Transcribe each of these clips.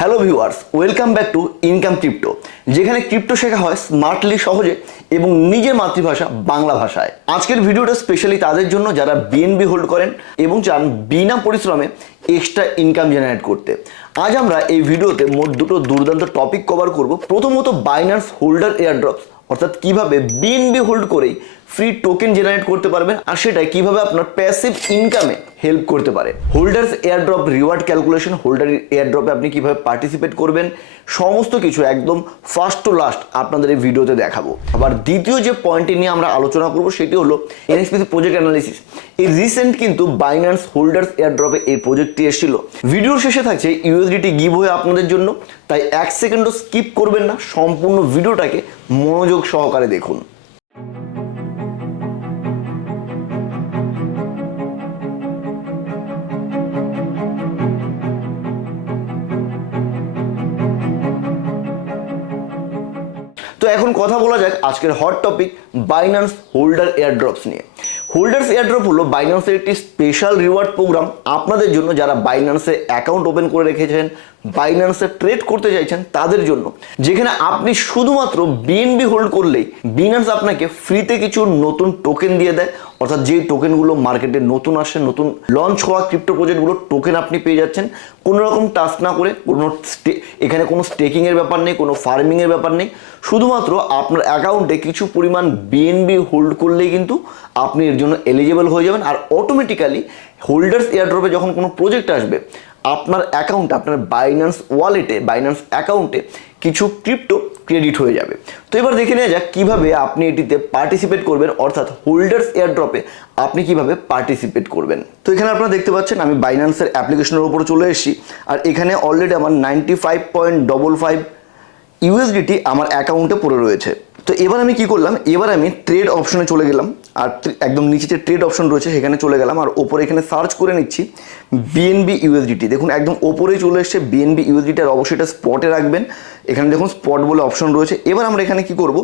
Hello viewers, welcome back to income crypto, যেখানে crypto শেখা হয় স্মার্টলি, সহজে এবং নিজের মাতৃভাষা বাংলা ভাষায়। আজকের ভিডিওটা স্পেশালি তাদের জন্য যারা বিএনবি হোল্ড করেন এবং চান বিনা পরিশ্রমে এক্সট্রা ইনকাম জেনারেট করতে। আজ আমরা এই ভিডিওতে মোট দুটো দুর্দান্ত টপিক কভার করব। প্রথমত বাইন্যান্স হোল্ডার এয়ারড্রপস, অর্থাৎ কিভাবে বিএনবি হোল্ড করেই ফ্রি টোকেন জেনারেট করতে পারবেন, আর সেটাই কিভাবে আপনার প্যাসিভ ইনকামে হেল্প করতে পারে। Holders airdrop reward calculation, holder এয়ারড্রপে আপনি কিভাবে পার্টিসিপেট করবেন, সমস্ত কিছু একদম ফার্স্ট টু লাস্ট আপনাদের এই ভিডিওতে দেখাবো। আবার দ্বিতীয় যে পয়েন্টটি নিয়ে আমরা আলোচনা করব সেটি হলো এনএসপিসি প্রজেক্ট অ্যানালিসিস। এই রিসেন্ট কিন্তু বাইন্যান্স হোল্ডার্স এয়ারড্রপে এই প্রজেক্টটি এসেছিল। ভিডিওর শেষে থাকছে ইউএসডিটি গিভ হয়ে আপনাদের জন্য, তাই এক সেকেন্ডও স্কিপ করবেন না, সম্পূর্ণ ভিডিওটাকে মনোযোগ সহকারে দেখুন। তো এখন কথা বলা যাক আজকের hot topic Binance holder airdrops নিয়ে। হোল্ডার্স এয়ারড্রপ হলো বাইন্যান্সের একটি স্পেশাল রিওয়ার্ড প্রোগ্রাম আপনাদের জন্য, যারা বাইন্যান্সে অ্যাকাউন্ট ওপেন করে রেখেছেন, বাইন্যান্সে ট্রেড করতে চাইছেন তাদের জন্য, যেখানে আপনি শুধুমাত্র বিএনবি হোল্ড করলেই বাইন্যান্স আপনাকে ফ্রিতে কিছু নতুন টোকেন দিয়ে দেয়। অর্থাৎ যে টোকেনগুলো মার্কেটে নতুন আসে, নতুন লঞ্চ হওয়া ক্রিপ্টো প্রজেক্টগুলোর টোকেন আপনি পেয়ে যাচ্ছেন কোনো রকম টাস্ক না করে। এখানে কোনো স্টেকিংয়ের ব্যাপার নেই, কোনো ফার্মিংয়ের ব্যাপার নেই। শুধুমাত্র আপনার অ্যাকাউন্টে কিছু পরিমাণ বিএনবি হোল্ড করলেই কিন্তু আপনি এর জন্য এলিজিবল হয়ে যাবেন। আর অটোমেটিক্যালি হোল্ডার্স এয়ারড্রপে যখন কোনো প্রজেক্ট আসবে, আপনার অ্যাকাউন্টে, আপনার বাইন্যান্স ওয়ালেটে, বাইন্যান্স অ্যাকাউন্টে কিছু ক্রিপ্টো ক্রেডিট হয়ে যাবে। তো এবার দেখে নেওয়া যাক কীভাবে আপনি এটিতে পার্টিসিপেট করবেন, অর্থাৎ হোল্ডার্স এয়ারড্রপে আপনি কিভাবে পার্টিসিপেট করবেন। তো এখানে আপনারা দেখতে পাচ্ছেন আমি বাইন্যান্সের অ্যাপ্লিকেশনের উপরে চলে এসেছি, আর এখানে অলরেডি আমার 95.55 ইউএসডিটি আমার অ্যাকাউন্টে পড়ে রয়েছে। তো এবার আমি কি করলাম, এবার আমি ট্রেড অপশনে চলে গেলাম, আর একদম নিচে যে ট্রেড অপশন রয়েছে সেখানে চলে গেলাম, আর ওপরে এখানে সার্চ করে নিচ্ছি বিএনবি ইউএসডিটি। দেখুন একদম ওপরেই চলে এসছে বিএনবি ইউএসডিটি, আর অবশ্যই এটা স্পটে রাখবেন। এখানে দেখুন স্পট বলে অপশন রয়েছে। এবার আমরা এখানে কি করব,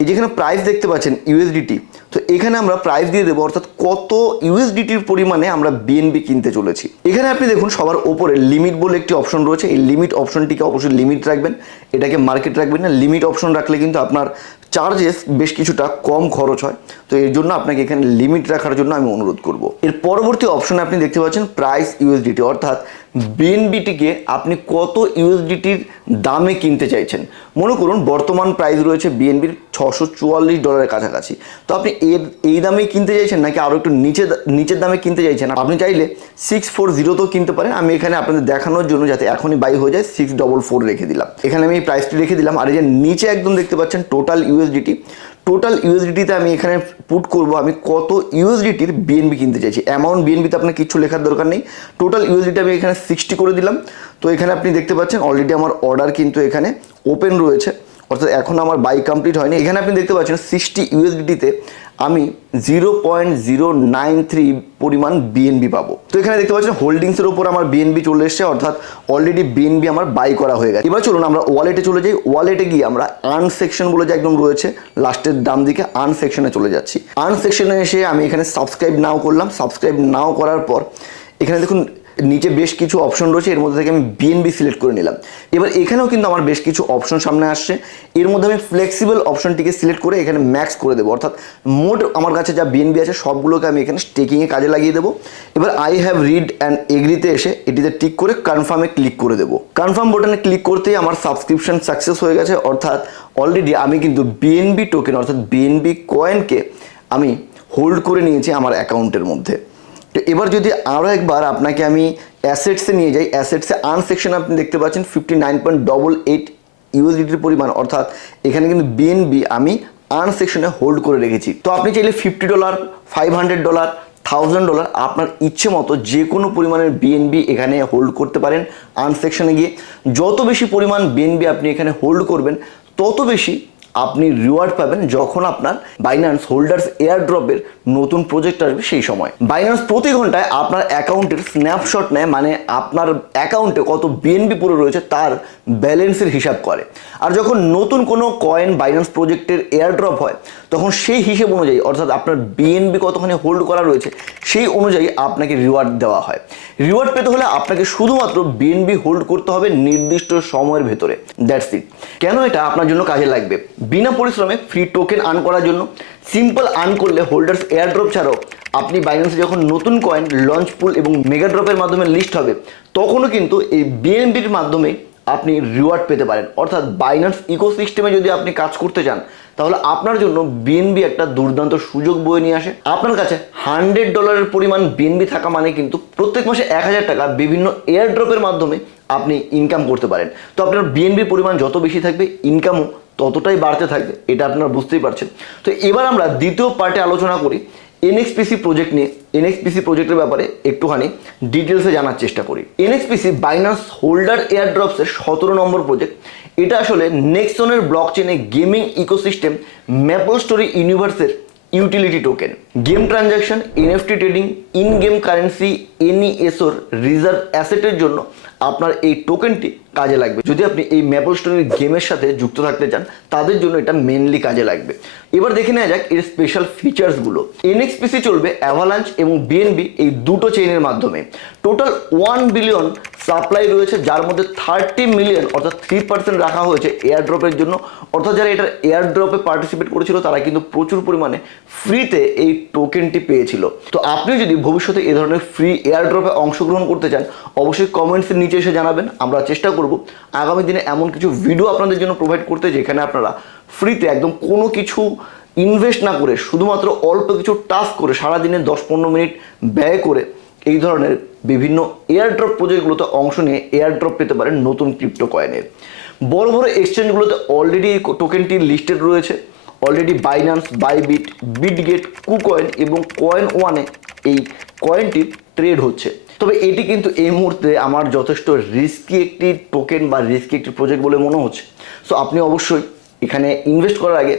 এই যেখানে প্রাইস দেখতে পাচ্ছেন ইউএসডিটি, তো এখানে আমরা প্রাইস দিয়ে দেবো, অর্থাৎ কত ইউএসডিটির পরিমাণে আমরা বিএনবি কিনতে চলেছি। এখানে আপনি দেখুন সবার ওপরে লিমিট বলে একটি অপশন রয়েছে। এই লিমিট অপশনটিকে অবশ্যই লিমিট রাখবেন, এটাকে মার্কেট রাখবেন না। লিমিট অপশন রাখলে কিন্তু আপনার চার্জেস বেশ কিছুটা কম খরচ হয়, তো এর জন্য আপনাকে এখানে লিমিট রাখার জন্য আমি অনুরোধ করব। এর পরবর্তী অপশনে আপনি দেখতে পাচ্ছেন প্রাইস ইউএসডিটি, অর্থাৎ বিএনবিটিকে আপনি কত ইউএসডিটির দামে কিনতে চাইছেন। মনে করুন বর্তমান প্রাইস রয়েছে বিএনবির $644 কাছাকাছি। তো আপনি এই দামেই কিনতে চাইছেন নাকি আরও একটু নিচের দামে কিনতে চাইছেন, আপনি চাইলে 640তেও কিনতে পারেন। আমি এখানে আপনাদের দেখানোর জন্য যাতে এখনই বাই হয়ে যায় 644 রেখে দিলাম। এখানে আমি এই প্রাইসটি রেখে দিলাম। আর এই যে নিচে একদম দেখতে পাচ্ছেন টোটাল ইউএসডিটি, টোটাল ইউএসডিটিতে আমি এখানে পুট করব আমি কত ইউএসডিটির বিএনবি কিনতে চাইছি। অ্যামাউন্ট বিএনবিতে আপনার কিছু লেখার দরকার নেই, টোটাল ইউএসডিটি আমি এখানে 60 করে দিলাম। তো এখানে আপনি দেখতে পাচ্ছেন অলরেডি আমার অর্ডার কিন্তু এখানে ওপেন রয়েছে, অর্থাৎ এখন আমার বাই কমপ্লিট হয়নি। এখানে আপনি দেখতে পাচ্ছেন 60 ইউএসডিটিতে আমি 0.093 পরিমাণ বিএনবি পাবো। তো এখানে দেখতে পাচ্ছেন হোল্ডিংসের উপর আমার বিএনবি চলে এসছে, অর্থাৎ অলরেডি বিএনবি আমার বাই করা হয়ে গেছে। এবার চলুন আমরা ওয়ালেটে চলে যাই। ওয়ালেটে গিয়ে আমরা আর্ন সেকশন বলে যে একদম রয়েছে লাস্টের ডান দিকে, আর্ন সেকশনে চলে যাচ্ছি। আর্ন সেকশনে এসে আমি এখানে সাবস্ক্রাইব নাও করলাম। সাবস্ক্রাইব নাও করার পর এখানে দেখুন নিচে বেশ কিছু অপশন রয়েছে, এর মধ্যে থেকে আমি বিএনবি সিলেক্ট করে নিলাম। এবার এখানেও কিন্তু আমার বেশ কিছু অপশন সামনে আসছে, এর মধ্যে আমি ফ্লেক্সিবল অপশনটিকে সিলেক্ট করে এখানে ম্যাক্স করে দেবো, অর্থাৎ মোট আমার কাছে যা বিএনবি আছে সবগুলোকে আমি এখানে স্টেকিংয়ে কাজে লাগিয়ে দেবো। এবার আই হ্যাভ রিড অ্যান্ড এগ্রিতে এসে এটিতে টিক করে কনফার্মে ক্লিক করে দেবো। কনফার্ম বাটনে ক্লিক করতেই আমার সাবস্ক্রিপশন সাকসেস হয়ে গেছে, অর্থাৎ অলরেডি আমি কিন্তু বিএনবি টোকেন অর্থাৎ বিএনবি কয়েনকে আমি হোল্ড করে নিয়েছি আমার অ্যাকাউন্টের মধ্যে। তো এবার যদি আরও একবার আপনাকে আমি অ্যাসেটসে নিয়ে যাই, অ্যাসেটসে আর্ন সেকশনে আপনি দেখতে পাচ্ছেন 59.88 ইউএসডিটির পরিমাণ, অর্থাৎ এখানে কিন্তু বিএনবি আমি আর্ন সেকশনে হোল্ড করে রেখেছি। তো আপনি চাইলে $50, $500, $1000 আপনার ইচ্ছে মতো যে কোনো পরিমাণের বিএনবি এখানে হোল্ড করতে পারেন। আর্ন সেকশনে গিয়ে যত বেশি পরিমাণ বিএনবি আপনি এখানে হোল্ড করবেন, তত বেশি আপনি রিওয়ার্ড পাবেন যখন আপনার বাইন্যান্স হোল্ডার্স এয়ারড্রপের নতুন প্রজেক্ট আসবে সেই সময়। বাইন্যান্স প্রতি ঘন্টায় আপনার অ্যাকাউন্টের স্ন্যাপশট নেয়, মানে আপনার অ্যাকাউন্টে কত বিএনবি পুরো রয়েছে তার ব্যালেন্সের হিসাব করে। আর যখন নতুন কোনো কয়েন বাইন্যান্স প্রজেক্টের এয়ারড্রপ হয় তখন সেই হিসেব অনুযায়ী, অর্থাৎ আপনার বিএনবি কতখানি হোল্ড করা রয়েছে সেই অনুযায়ী আপনাকে রিওয়ার্ড দেওয়া হয়। রিওয়ার্ড পেতে হলে আপনাকে শুধুমাত্র বিএনবি হোল্ড করতে হবে নির্দিষ্ট সময়ের ভেতরে, দ্যাটস ইট। কেন এটা আপনার জন্য কাজে লাগবে? বিনা পরিশ্রমে ফ্রি টোকেন আর্ন করার জন্য। সিম্পল আর্ন করলে হোল্ডার্স এয়ারড্রপ ছাড়াও আপনি বাইন্যান্সে যখন নতুন কয়েন লঞ্চ পুল এবং মেগা ড্রপের মাধ্যমে লিস্ট হবে তখনও কিন্তু এই বিএনবির মাধ্যমে আপনি রিওয়ার্ড পেতে পারেন। অর্থাৎ বাইন্যান্স ইকোসিস্টেমে যদি আপনি কাজ করতে চান তাহলে আপনার জন্য বিএনবি একটা দুর্দান্ত সুযোগ বয়ে নিয়ে আসে। আপনার কাছে $100 পরিমাণ বিএনবি থাকা মানে কিন্তু প্রত্যেক মাসে 1000 টাকা বিভিন্ন এয়ারড্রপের মাধ্যমে আপনি ইনকাম করতে পারেন। তো আপনার বিএনবির পরিমাণ যত বেশি থাকবে ইনকামও ততটাই বাড়তে থাকবে, এটা আপনারা বুঝতেই পারছেন। তো এবার আমরা দ্বিতীয় পার্টে আলোচনা করি এনএক্সপিসি প্রজেক্ট নিয়ে। এনএক্সপিসি প্রজেক্টের ব্যাপারে একটুখানি ডিটেলসে জানার চেষ্টা করি। এনএক্সপিসি বাইন্যান্স হোল্ডার এয়ারড্রপসের 17 নম্বর প্রজেক্ট। এটা আসলে নেক্সনের ব্লকচেনে গেমিং ইকোসিস্টেম ম্যাপল স্টোরি ইউনিভার্সের utility token. Game transaction, NFT trading, in game currency, এনইএসওর রিজার্ভ অ্যাসেটের জন্য আপনার এই টোকেনটি কাজে লাগবে। যদি আপনি এই ম্যাপল স্টোরির গেমের সাথে যুক্ত থাকতে চান তাদের জন্য এটা মেনলি কাজে লাগবে। এবার দেখে নেওয়া যাক এর স্পেশাল ফিচার্সগুলো। এনএক্সপিসি চলবে অ্যাভালাঞ্চ এবং বিএনবি এই দুটো চেইনের মাধ্যমে। টোটাল 1 বিলিয়ন সাপ্লাই রয়েছে, যার মধ্যে 30 মিলিয়ন অর্থাৎ 3% রাখা হয়েছে এয়ারড্রপের জন্য। অর্থাৎ যারা এটার এয়ারড্রপে পার্টিসিপেট করেছিল তারা কিন্তু প্রচুর পরিমাণে ফ্রিতে এই টোকেনটি পেয়েছিল। তো আপনি যদি ভবিষ্যতে এ ধরনের ফ্রি এয়ারড্রপে অংশগ্রহণ করতে চান অবশ্যই কমেন্টসের নিচে এসে জানাবেন। আমরা চেষ্টা করব আগামী দিনে এমন কিছু ভিডিও আপনাদের জন্য প্রোভাইড করতে যেখানে আপনারা ফ্রিতে একদম কোনো কিছু ইনভেস্ট না করে শুধুমাত্র অল্প কিছু টাস্ক করে সারাদিনে 10-15 মিনিট ব্যয় করে এই ধরনের বিভিন্ন এয়ারড্রপ প্রজেক্টগুলোতে অংশ নিয়ে এয়ারড্রপ পেতে পারেন নতুন ক্রিপ্টো কয়েনের। বড় বড় এক্সচেঞ্জগুলোতে অলরেডি এই টোকেনটি লিস্টেড রয়েছে। Already Binance, Bybit, Bitget, KuCoin এবং কয়েন ওয়ানে এই কয়েনটি ট্রেড হচ্ছে। তবে এটি কিন্তু এই মুহূর্তে আমার যথেষ্ট রিস্কি একটি টোকেন বা রিস্কি একটি প্রজেক্ট বলে মনে হচ্ছে। সো আপনি অবশ্যই এখানে ইনভেস্ট করার আগে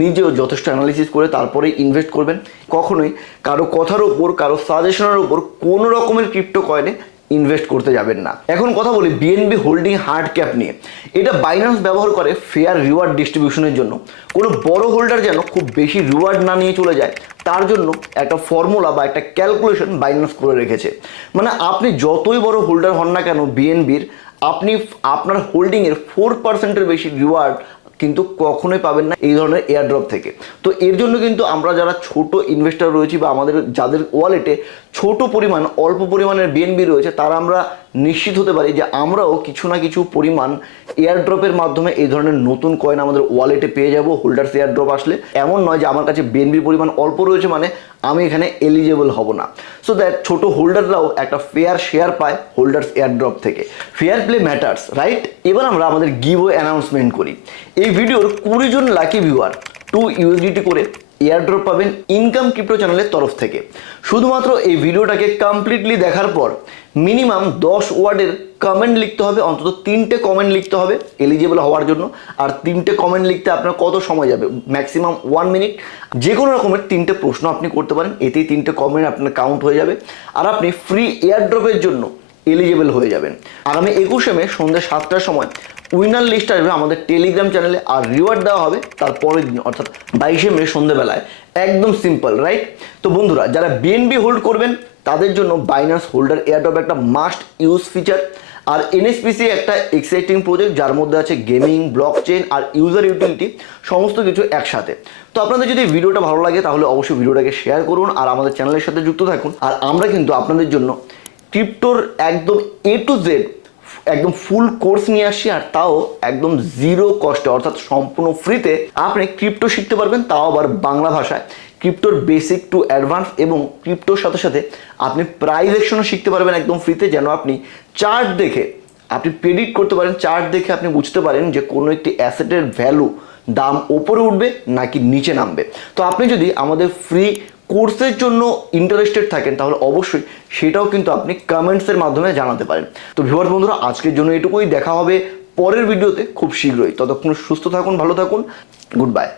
নিজেও যথেষ্ট অ্যানালিসিস করে তারপরেই ইনভেস্ট করবেন। কখনোই কারো কথার ওপর, কারো সাজেশনের ওপর কোনো রকমের ক্রিপ্টো কয়েনে ইনভেস্ট করতে যাবেন না। এখন কথা বলি বিএনবি হোল্ডিং হার্ড ক্যাপ নিয়ে। এটা বাইন্যান্স ব্যবহার করে ফেয়ার রিওয়ার্ড ডিস্ট্রিবিউশনের জন্য। কোনো বড় হোল্ডার যেন খুব বেশি রিওয়ার্ড না নিয়ে চলে যায় তার জন্য একটা ফর্মুলা বা একটা ক্যালকুলেশন বাইন্যান্স করে রেখেছে। মানে আপনি যতই বড় হোল্ডার হন না কেন বিএনবির, আপনি আপনার হোল্ডিংয়ের 4%-এর বেশি রিওয়ার্ড কিন্তু কখনোই পাবেন না এই ধরনের এয়ারড্রপ থেকে। তো এর জন্য কিন্তু আমরা যারা ছোট ইনভেস্টর রয়েছি বা আমাদের যাদের ওয়ালেটে ছোট পরিমাণ অল্প পরিমাণের বিএনবি রয়েছে তারা আমরা নিশ্চিত হতে পারি যে আমরাও কিছু না কিছু পরিমাণ এয়ারড্রপের মাধ্যমে এই ধরনের নতুন কয়েন আমাদের ওয়ালেটে পেয়ে যাব হোল্ডার্স এয়ারড্রপ আসলে। এমন নয় যে আমার কাছে বিএনবির পরিমাণ অল্প রয়েছে মানে আমি এখানে এলিজেবল হব না। সো দ্যাট ছোট হোল্ডাররাও একটা ফেয়ার শেয়ার পায় হোল্ডার্স এয়ারড্রপ থেকে। Fair play matters, right? এবার আমরা আমাদের গিভওয়ে অ্যানাউন্সমেন্ট করি। এই ভিডিওর 20 জন লাকি ভিউয়ার 2 USDT করে এয়ারড্রপ পাবেন ইনকাম ক্রিপ্টো চ্যানেলের তরফ থেকে। শুধুমাত্র এই ভিডিওটাকে কমপ্লিটলি দেখার পর মিনিমাম 10 ওয়ার্ডের কমেন্ট লিখতে হবে, অন্তত 3টে কমেন্ট লিখতে হবে এলিজিবল হওয়ার জন্য। আর 3টে কমেন্ট লিখতে আপনার কত সময় যাবে? Maximum 1 minute. যে কোনো রকমের 3টে প্রশ্ন আপনি করতে পারেন, এতেই 3টে কমেন্ট আপনার কাউন্ট হয়ে যাবে আর আপনি ফ্রি এয়ারড্রপের জন্য এলিজিবল হয়ে যাবেন। আগামী 21 মে সন্ধ্যে 7টার সময় উইনার লিস্ট আসবে আমাদের টেলিগ্রাম চ্যানেলে আর রিওয়ার্ড দেওয়া হবে তার পরের দিন অর্থাৎ 22 মে সন্ধ্যেবেলায়। একদম সিম্পল, রাইট? তো বন্ধুরা যারা বিএনবি হোল্ড করবেন তাদের জন্য বাইন্যান্স হোল্ডার এয়ারড্রপ একটা মাস্ট ইউজ ফিচার। আর এনএক্সপিসি একটা এক্সাইটিং প্রজেক্ট যার মধ্যে আছে গেমিং, ব্লকচেন আর ইউজার ইউটিলিটি সমস্ত কিছু একসাথে। তো আপনাদের যদি ভিডিওটা ভালো লাগে তাহলে অবশ্যই ভিডিওটাকে শেয়ার করুন আর আমাদের চ্যানেলের সাথে যুক্ত থাকুন। আর আমরা কিন্তু আপনাদের জন্য ক্রিপ্টোর একদম A to Z একদম ফুল কোর্স নিয়ে আসছি, আর তাও একদম জিরো কস্টে অর্থাৎ সম্পূর্ণ ফ্রিতে আপনি ক্রিপ্টো শিখতে পারবেন, তাও আবার বাংলা ভাষায়। ক্রিপ্টোর বেসিক টু অ্যাডভান্স এবং ক্রিপ্টোর সাথে সাথে আপনি প্রাইস অ্যাকশনও শিখতে পারবেন একদম ফ্রিতে, যেন আপনি চার্ট দেখে আপনি প্রেডিক্ট করতে পারেন, চার্ট দেখে আপনি বুঝতে পারেন যে কোনো একটি অ্যাসেটের ভ্যালু দাম ওপরে উঠবে নাকি নিচে নামবে। তো আপনি যদি আমাদের ফ্রি কোর্সের জন্য ইন্টারেস্টেড থাকেন তাহলে অবশ্যই সেটাও কিন্তু আপনি কমেন্টসের মাধ্যমে জানাতে পারেন। তো ভিউয়ার বন্ধুরা আজকের জন্য এটুকুই। দেখা হবে পরের ভিডিওতে খুব শীঘ্রই। ততক্ষণ সুস্থ থাকুন, ভালো থাকুন, গুড বাই।